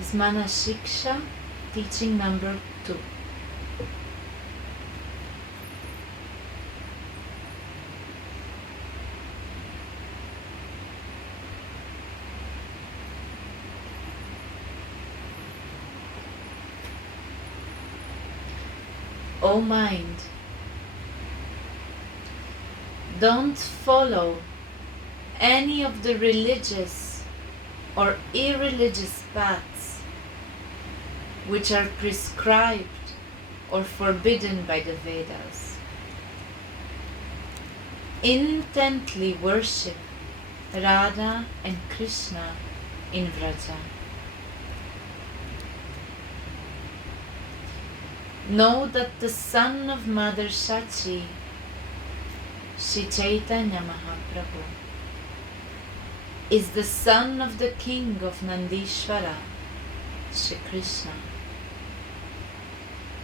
is Manah Siksa, teaching number 2. O mind, don't follow any of the religious or irreligious paths which are prescribed or forbidden by the Vedas. Intently worship Radha and Krishna in Vraja. Know that the son of Mother Shachi, Shri Chaitanya Mahaprabhu, is the son of the king of Nandishvara, Shri Krishna,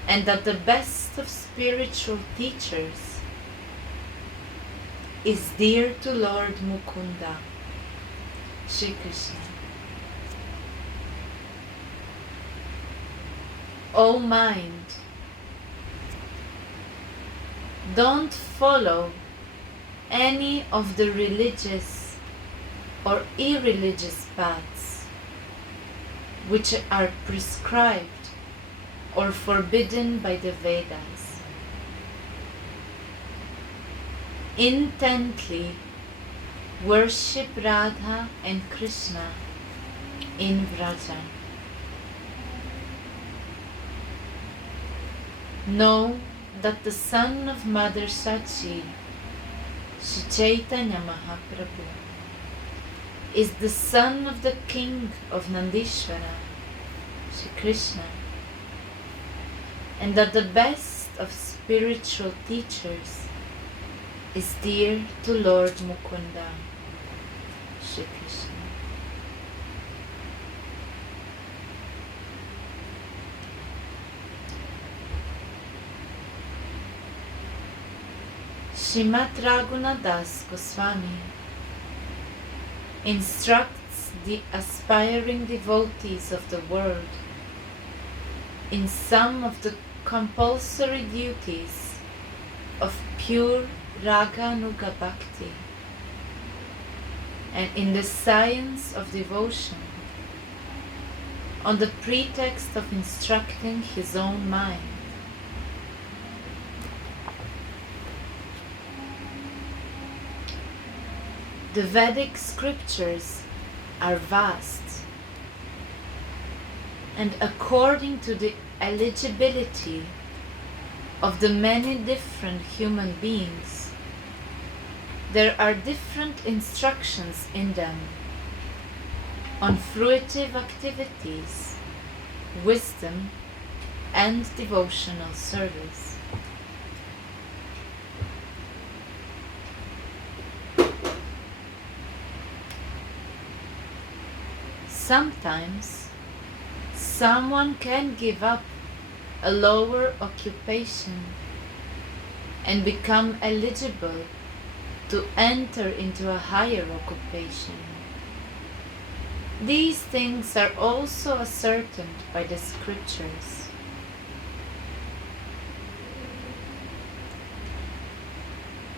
and that the best of spiritual teachers is dear to Lord Mukunda, Shri Krishna. O mind, don't follow any of the religious or irreligious paths which are prescribed or forbidden by the Vedas. Intently worship Radha and Krishna in Vraja. Know that the son of Mother Shachi, Shri Chaitanya Mahaprabhu, is the son of the king of Nandishvara, Shri Krishna, and that the best of spiritual teachers is dear to Lord Mukunda, Shri Krishna. Srimad Raghunath Das Goswami instructs the aspiring devotees of the world in some of the compulsory duties of pure Raganuga Bhakti and in the science of devotion on the pretext of instructing his own mind. The Vedic scriptures are vast, and according to the eligibility of the many different human beings, there are different instructions in them on fruitive activities, wisdom, and devotional service. Sometimes, someone can give up a lower occupation and become eligible to enter into a higher occupation. These things are also ascertained by the scriptures.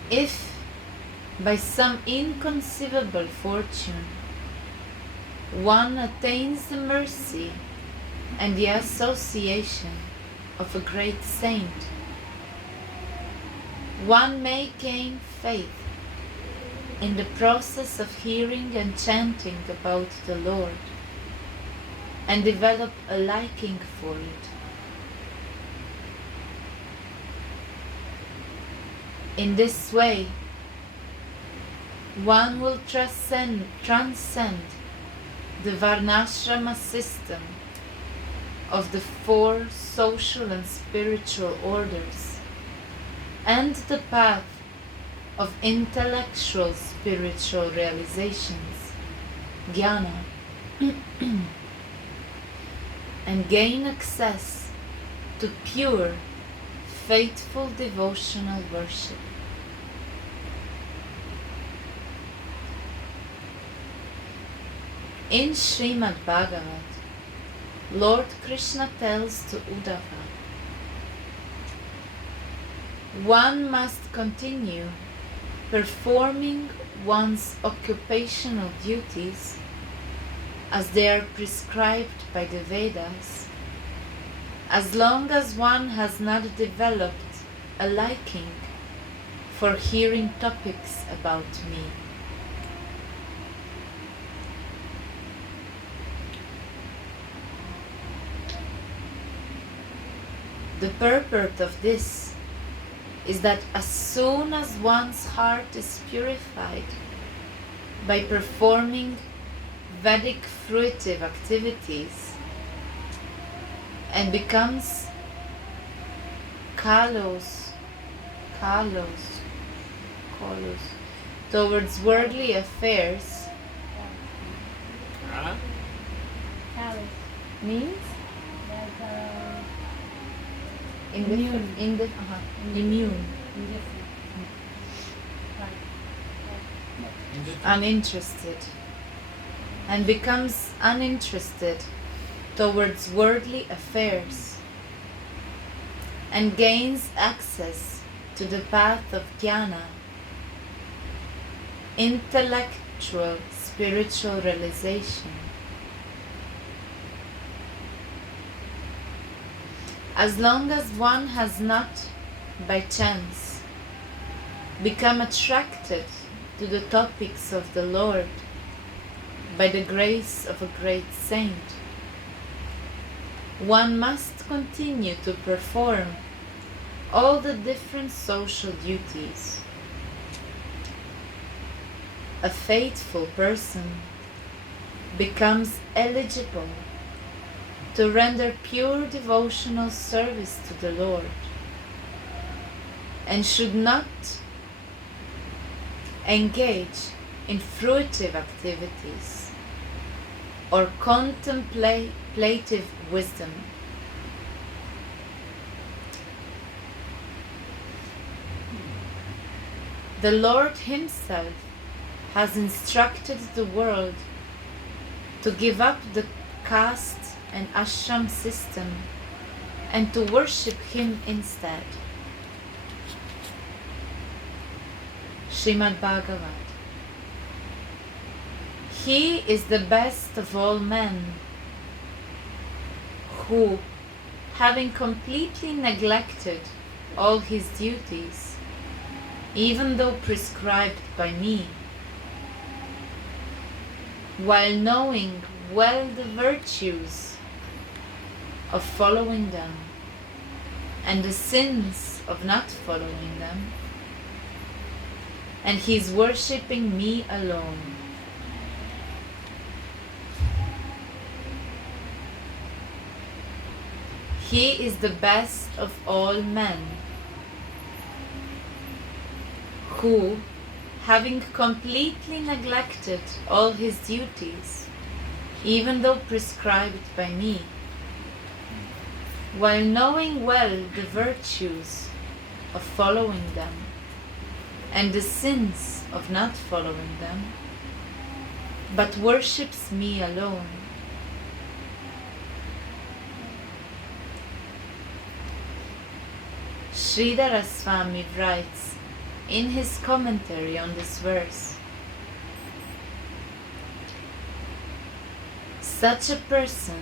If, by some inconceivable fortune, one attains the mercy and the association of a great saint, one may gain faith in the process of hearing and chanting about the Lord and develop a liking for it. In this way, one will transcend the Varnashrama system of the 4 social and spiritual orders and the path of intellectual spiritual realizations, jnana, and gain access to pure, faithful devotional worship. In Srimad Bhagavat, Lord Krishna tells to Uddhava, one must continue performing one's occupational duties as they are prescribed by the Vedas, as long as one has not developed a liking for hearing topics about me. The purport of this is that as soon as one's heart is purified by performing Vedic fruitive activities and becomes callous towards worldly affairs, Callous. means Like immune. indifferent. Uninterested, and becomes uninterested towards worldly affairs and gains access to the path of jnana, intellectual spiritual realization. As long as one has not, by chance, become attracted to the topics of the Lord by the grace of a great saint, one must continue to perform all the different social duties. A faithful person becomes eligible to render pure devotional service to the Lord and should not engage in fruitive activities or contemplative wisdom. The Lord Himself has instructed the world to give up the caste and ashram system and to worship Him instead. Srimad Bhagavat. He is the best of all men, who, having completely neglected all his duties, even though prescribed by me, while knowing well the virtues of following them and the sins of not following them, and he is worshipping me alone. He is the best of all men, who, having completely neglected all his duties, even though prescribed by me, while knowing well the virtues of following them and the sins of not following them, but worships me alone. Sridhara Swami writes in his commentary on this verse, such a person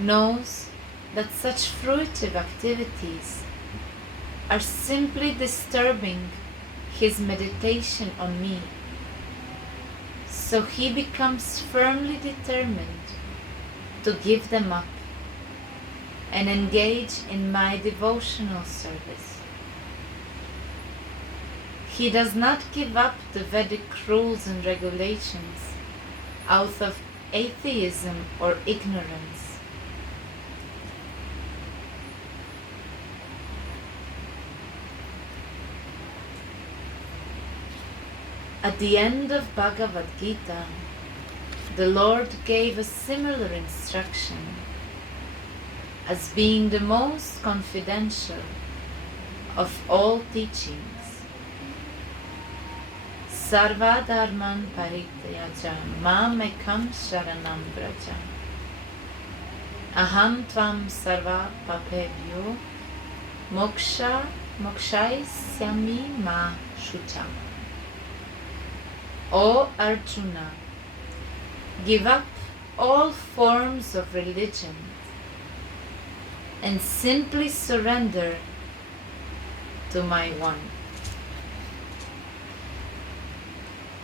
knows that such fruitive activities are simply disturbing his meditation on me, so he becomes firmly determined to give them up and engage in my devotional service. He does not give up the Vedic rules and regulations out of atheism or ignorance. At the end of Bhagavad Gita, the Lord gave a similar instruction as being the most confidential of all teachings. Sarva dharman parityaja mam ekam sharanam braja. Aham tvam sarva papebhyo mokshaisyami ma shucha. O Arjuna, give up all forms of religion and simply surrender to my one.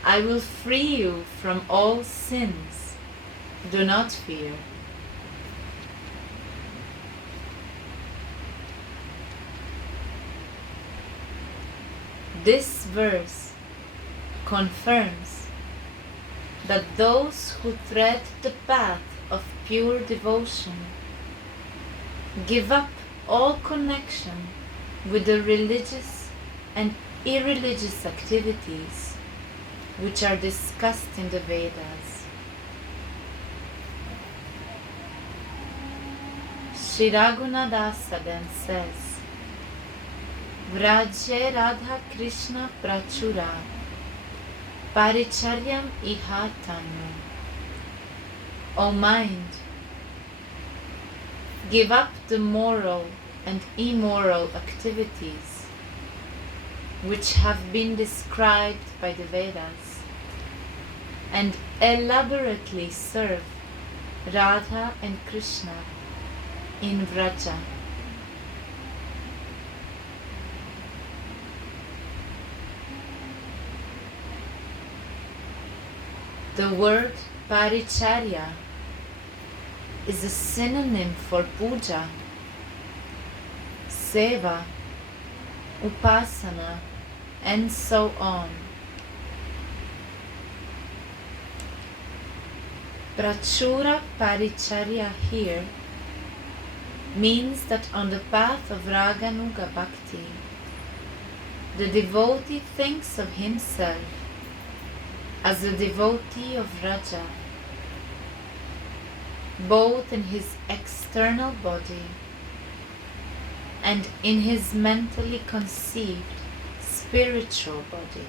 I will free you from all sins. Do not fear. This verse confirms that those who tread the path of pure devotion give up all connection with the religious and irreligious activities which are discussed in the Vedas. Sri Raghunadasa then says, Vrajya Radha Krishna Prachura Paricharyam Ihatanu. O mind, give up the moral and immoral activities which have been described by the Vedas and elaborately serve Radha and Krishna in Vraja. The word paricharya is a synonym for puja, seva, upasana, and so on. Prachura paricharya here means that on the path of Raganuga Bhakti, the devotee thinks of himself as a devotee of Raja, both in his external body and in his mentally conceived spiritual body.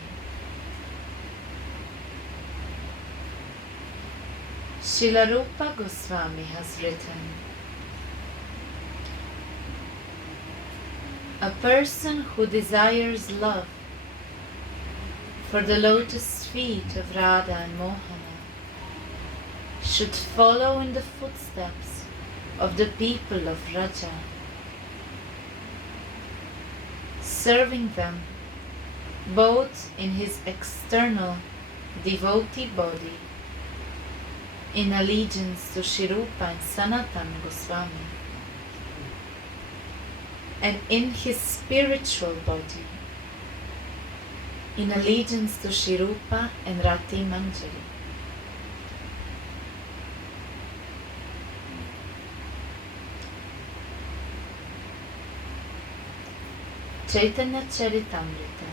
Srila Rupa Goswami has written, a person who desires love for the lotus feet of Radha and Mohana should follow in the footsteps of the people of Raja, serving them both in his external devotee body, in allegiance to Shri Rupa and Sanatana Goswami, and in his spiritual body, in allegiance to Shri Rupa and Rati Manjari. Chaitanya Charitamrita.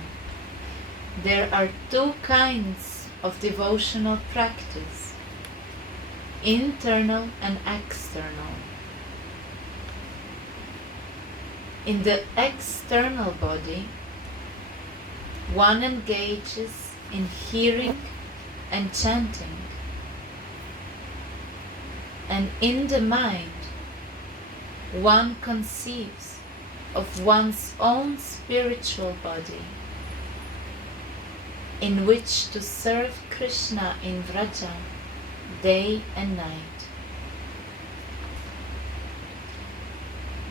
There are two kinds of devotional practice, internal and external. In the external body, one engages in hearing and chanting, and in the mind, one conceives of one's own spiritual body, in which to serve Krishna in Vraja day and night.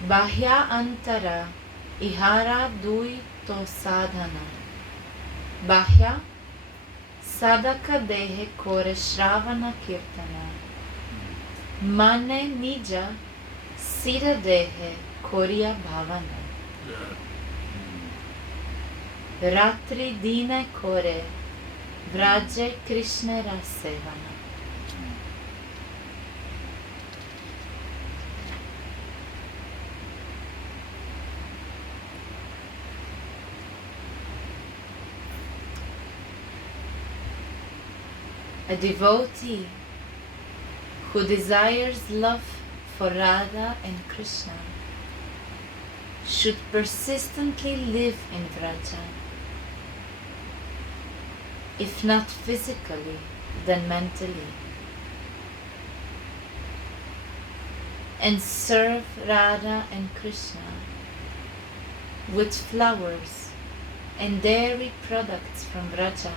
Bahya antara ihara dui to sadhana. Bahya sadaka dehe kore shravana kirtana. Mane nija sira dehe koriya bhavana. Ratri dine kore vraje Krishna rasevana. A devotee who desires love for Radha and Krishna should persistently live in Vraja, if not physically, then mentally. and serve Radha and Krishna with flowers and dairy products from Vraja.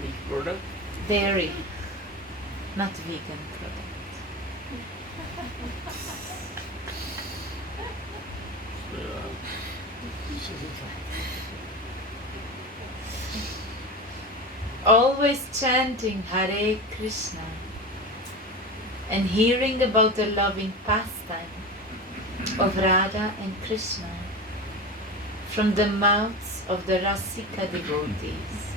Which product? Dairy, not vegan product. Always chanting Hare Krishna and hearing about the loving pastime of Radha and Krishna from the mouths of the Rasika devotees.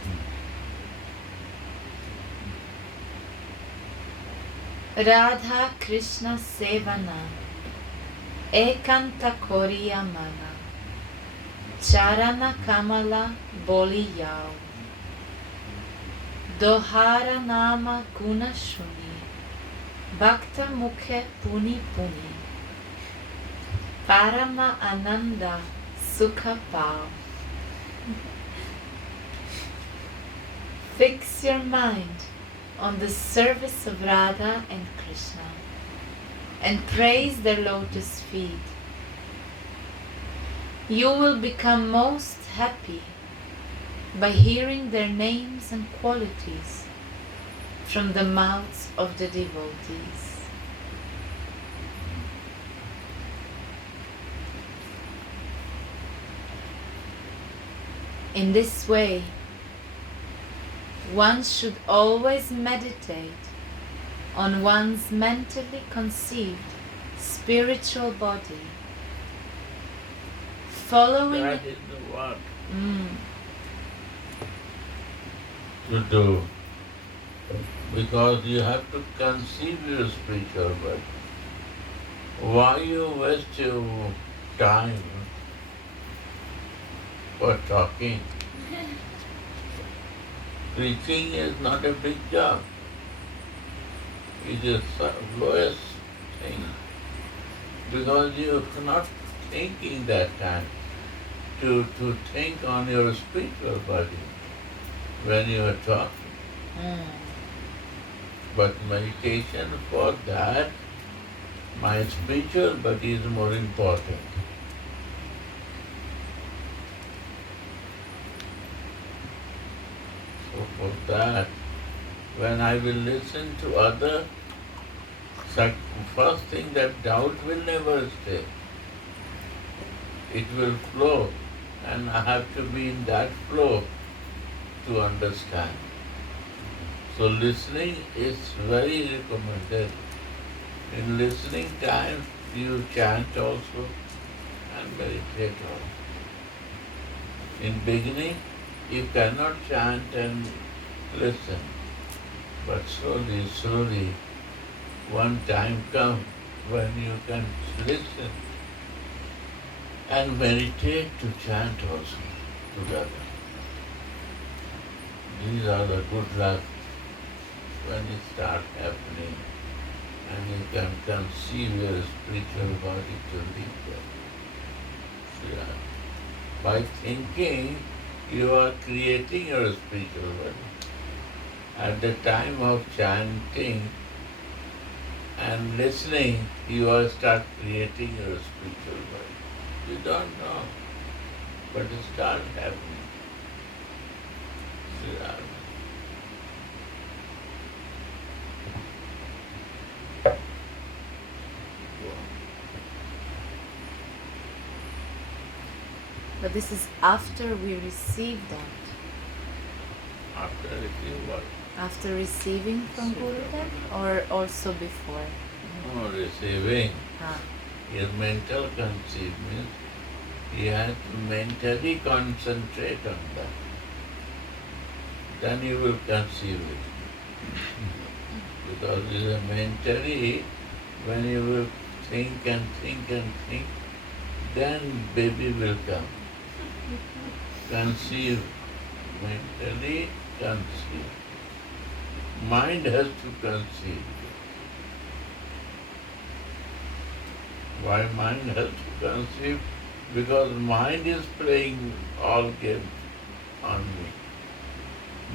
Radha Krishna Sevana Ekanta Koriya Mana Charana Kamala Boli Yao Dohara Nama Guna Shuni Bhakta Mukhe Puni Puni Parama Ananda Sukha Pao. Fix your mind on the service of Radha and Krishna and praise their lotus feet. You will become most happy by hearing their names and qualities from the mouths of the devotees. In this way, one should always meditate on one's mentally conceived spiritual body, following That is the work Mm. to do. Because you have to conceive your spiritual body. Why you waste your time for talking? Preaching is not a big job. It is the lowest thing. Because you are not thinking that time to think on your spiritual body when you are talking. Mm. But meditation for that, my spiritual body is more important. So for that, when I will listen to other, first thing that doubt will never stay. It will flow, and I have to be in that flow to understand. So listening is very recommended. In listening time, you chant also and meditate also. In beginning, you cannot chant and listen, but slowly, one time comes when you can listen and meditate to chant also together. These are the good luck when it starts happening and you can conceive your spiritual body to live there. Yeah. By thinking, you are creating your spiritual body. At the time of chanting and listening, you are start creating your spiritual body. You don't know, but it starts happening. Yeah. But this is after we receive that. After receiving what? After receiving from Gurudev or also before? No, receiving. Ah. Your mental conceive means you have to mentally concentrate on that. Then you will conceive it. Because it is mentally, when you will think and think and think, then baby will come. Conceive, mentally conceive. Mind has to conceive. Why mind has to conceive? Because mind is playing all games on me.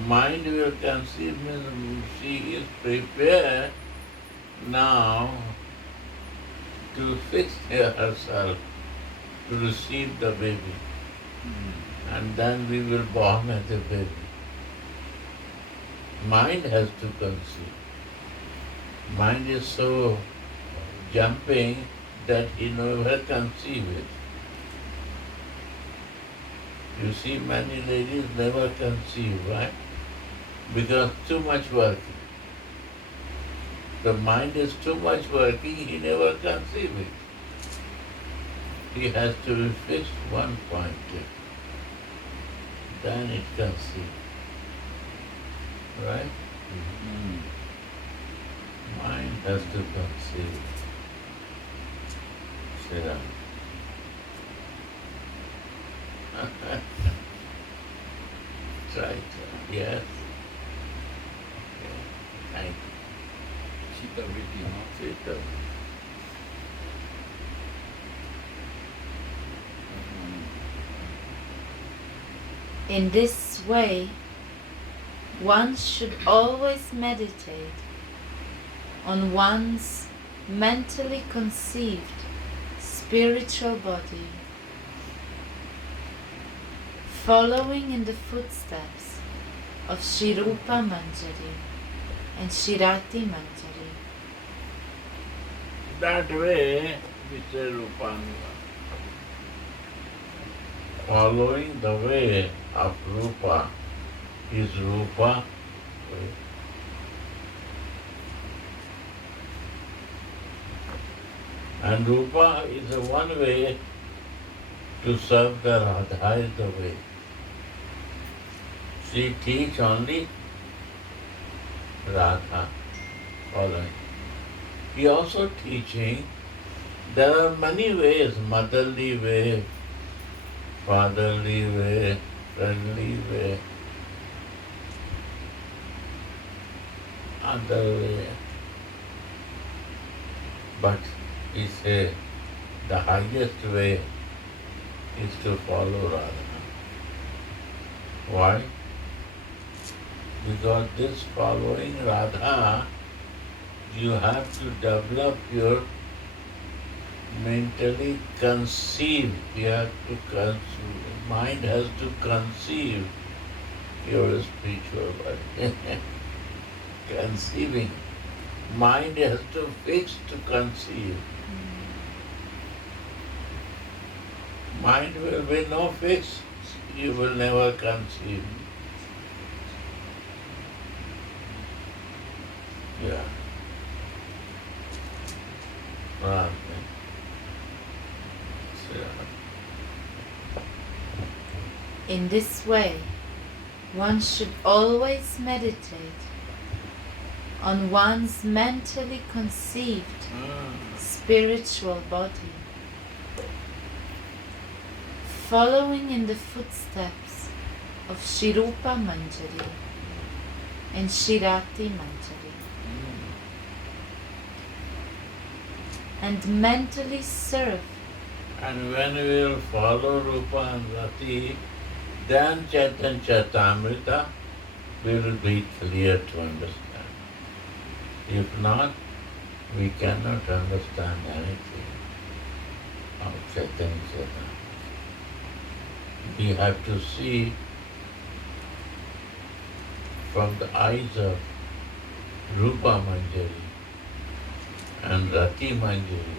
Mind will conceive means she is prepared now to fix herself to receive the baby. And then we will born as a baby. Mind has to conceive. Mind is so jumping that he never conceives it. You see, many ladies never conceive, right? Because too much working. The mind is too much working, he never conceives it. He has to be fixed one point, then it conceives. Right? Mind has to conceive. Sit down. Try to. Yes. Okay. Thank you. Sita Vicky, no? Sit down. In this way, one should always meditate on one's mentally conceived spiritual body, following in the footsteps of Shirupa Manjari and Shirati Manjari. That way, we say Rupanga. Following the way of Rupa is Rupa. And Rupa is the one way to serve the Radha is the way. She teach only Radha following. He also teaching there are many ways, motherly way, fatherly way, friendly way, other way. But he say the highest way is to follow Radha. Why? Because this following Radha, you have to develop your mentally conceive. You have to conceive. Mind has to conceive your spiritual body. Conceiving. Mind has to fix to conceive. Mind will be no fix. You will never conceive. Yeah. Right. In this way, one should always meditate on one's mentally conceived spiritual body, following in the footsteps of Shirupa Manjari and Shirati Manjari, and mentally serve. And when we will follow Rupa and Rati, then Chaitanya Chaitamrita will be clear to understand. If not, we cannot understand anything of Chaitanya Chaitamrita. We have to see from the eyes of Rupa Manjari and Rati Manjari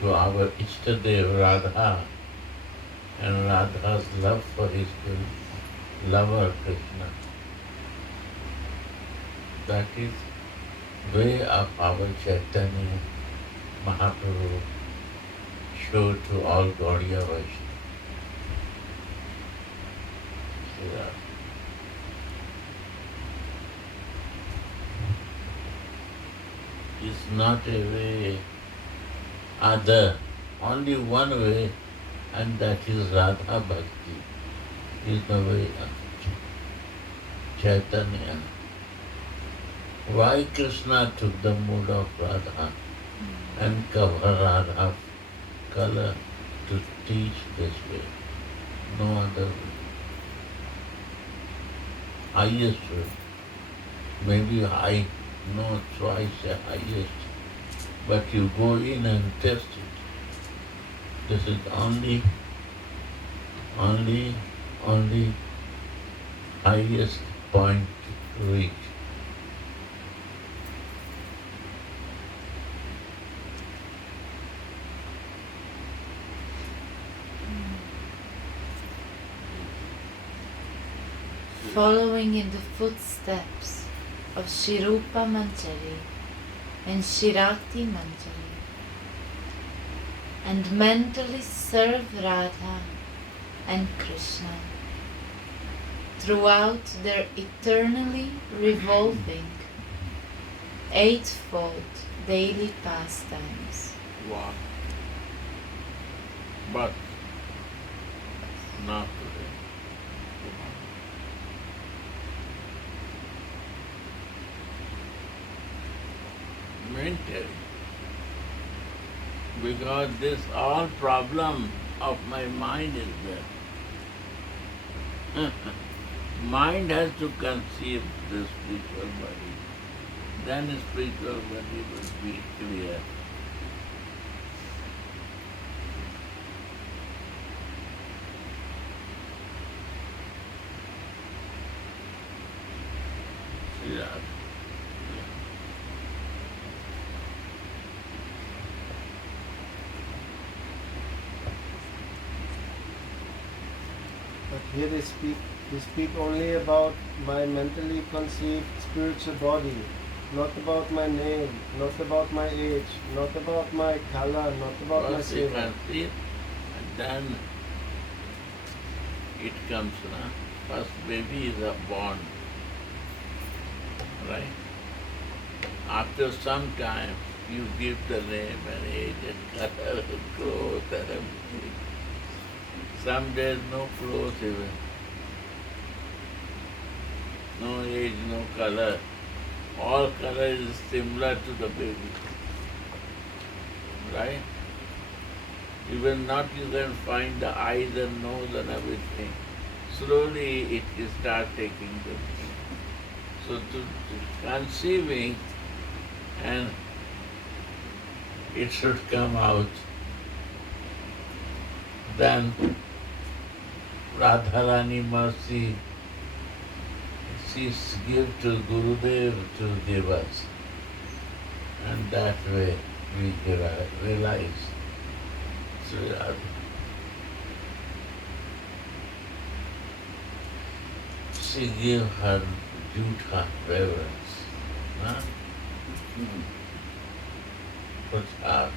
to our Ishtadev Radha and Radha's love for his lover Krishna. That is way of our Chaitanya Mahaprabhu showed to all Gaudiya Vaishnavas. Yeah. It's not a way other, only one way, and that is Radha Bhakti, is the way of Chaitanya. Why Krishna took the mood of Radha and covered Radha's color to teach this way? No other way. Highest way. Maybe high, no, twice the highest but you go in and test it. This is only highest point to reach. Following in the footsteps of Shirupa Manjari and Shirati Manjari, and mentally serve Radha and Krishna throughout their eternally revolving eightfold daily pastimes. Wow. But not today. Mentally. Because this all problem of my mind is there. Mind has to conceive the spiritual body. Then the spiritual body will be clear. See that? But here they speak only about my mentally conceived spiritual body, not about my name, not about my age, not about my color, not about my First you seva. conceive, and then it comes, na? First baby is born, right? After some time, you give the name and age and color and clothes and everything. Some days no clothes even, no age, no color. All color is similar to the baby, right? Even not you can find the eyes and nose and everything. Slowly it will start taking the thing. So to conceiving and it should come out. Then Radharani mercy, she give to Gurudev to give us. And that way we realize. So she gave her Jutha reverence. Huh? Prasad.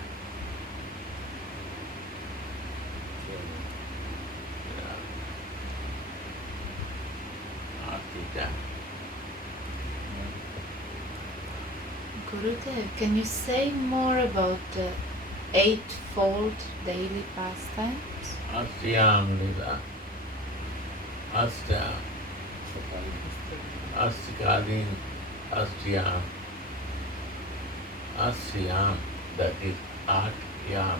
Gurudev, can you say more about the eightfold daily pastimes? Astyam Lila. Astyam. Astikadin. Astyam. Astyam. That is Art Yam.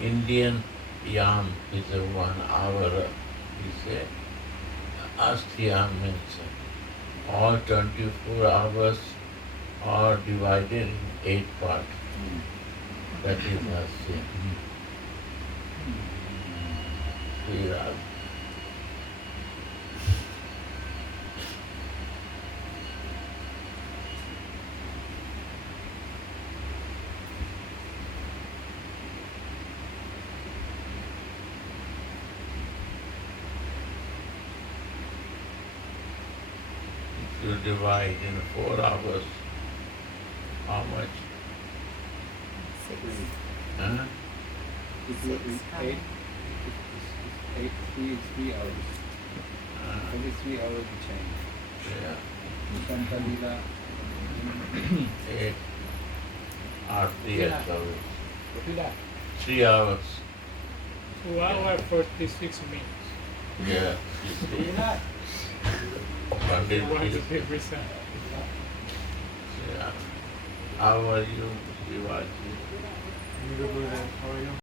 Indian yam is a 1 hour. We say Astyam means all 24 hours are divided in 8 parts. That is Astyam. Sri Radha. You divide in 4 hours, how much? 6. Huh? If you 6 eat coming. three hours. Every 3 hours you change. Yeah. Nishanta Lila. 8 or 3 Yeah. hours. Lila. 3 hours. 2 hours 46 minutes. Yeah. You see? Lila. Pandit You want to is- be precise. Yeah. How are you, Shivaji? How are you?